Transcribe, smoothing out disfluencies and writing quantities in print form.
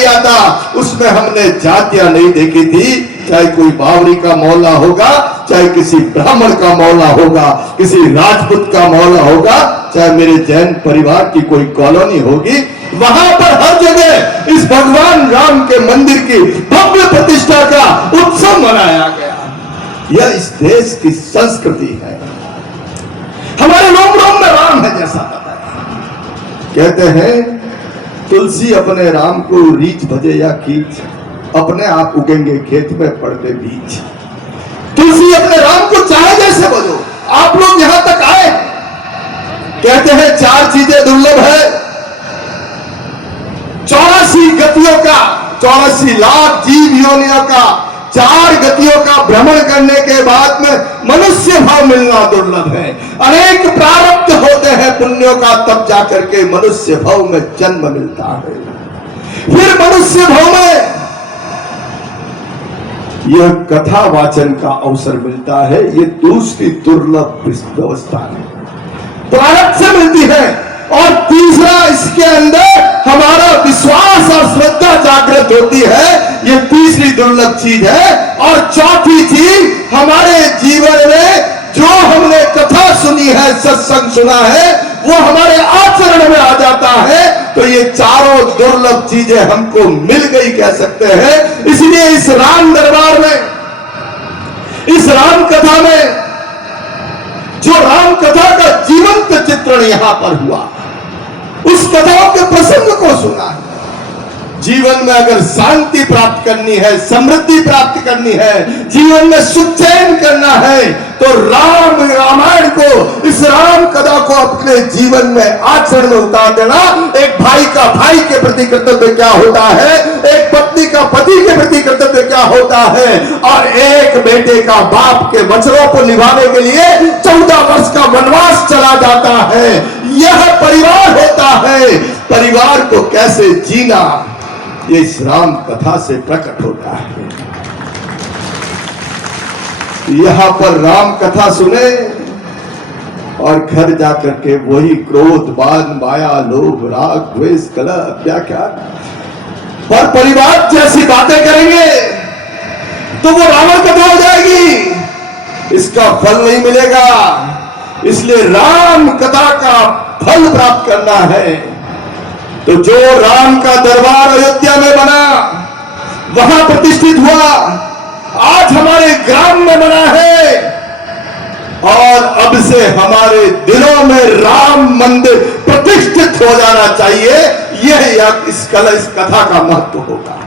लिया था, उसमें हमने जातियां नहीं देखी थी। चाहे कोई बावरी का मौला होगा, चाहे किसी ब्राह्मण का मौला होगा, किसी राजपूत का मौला होगा, चाहे मेरे जैन परिवार की कोई कॉलोनी होगी, वहां पर हर जगह इस भगवान राम के मंदिर की भव्य प्रतिष्ठा का उत्सव मनाया गया। यह इस देश की संस्कृति है। हमारे रोम रोम में राम है, जैसा पता है। कहते हैं तुलसी अपने राम को रीछ भजे या खींच, अपने आप उगेंगे खेत में पड़ते बीज। तुलसी अपने राम को चाहे जैसे भजो। आप लोग यहां तक आए, कहते हैं 4 चीजें दुर्लभ है। 84 गतियों का, 84 लाख जीव योनियों का, 4 गतियों का भ्रमण करने के बाद में मनुष्य भाव मिलना दुर्लभ है। अनेक प्रारब्ध होते हैं पुण्यों का, तब जाकर के मनुष्य भाव में जन्म मिलता है। फिर मनुष्य भाव में यह कथा वाचन का अवसर मिलता है। ये दूसरी दुर्लभ व्यवस्था है, प्रारब्ध से मिलती है। और तीसरा, इसके अंदर हमारा विश्वास और श्रद्धा जागृत होती है, ये तीसरी दुर्लभ चीज है। और चौथी चीज, हमारे जीवन में जो हमने कथा सुनी है, सत्संग सुना है, वो हमारे आचरण में आ जाता है। तो ये चारों दुर्लभ चीजें हमको मिल गई कह सकते हैं। इसलिए इस राम दरबार में, इस राम कथा में, जो राम कथा का जीवंत चित्रण यहां पर हुआ, उस कथाओं के प्रसंग को सुना है। जीवन में अगर शांति प्राप्त करनी है, समृद्धि प्राप्त करनी है, जीवन में सुख चैन करना है, तो रामायण को, इस राम कथा को अपने जीवन में आचरण में उतार देना। एक भाई का भाई के प्रति कर्तव्य क्या होता है, एक पत्नी का पति के प्रति कर्तव्य क्या होता है, और एक बेटे का बाप के वचनों को निभाने के लिए 14 वर्ष का वनवास चला जाता है। यह परिवार होता है। परिवार को कैसे जीना, ये इस राम कथा से प्रकट होता है। यहां पर राम कथा सुने और घर जाकर के वही क्रोध, मान, माया, लोभ, राग, द्वेष, कलह, अत्याचार और परिवार जैसी बातें करेंगे तो वो रावण कथा हो जाएगी। इसका फल नहीं मिलेगा। इसलिए राम कथा का फल प्राप्त करना है तो जो राम का दरबार अयोध्या में बना, वहां प्रतिष्ठित हुआ, आज हमारे ग्राम में बना है, और अब से हमारे दिलों में राम मंदिर प्रतिष्ठित हो जाना चाहिए। यह इस कथा का महत्व होगा।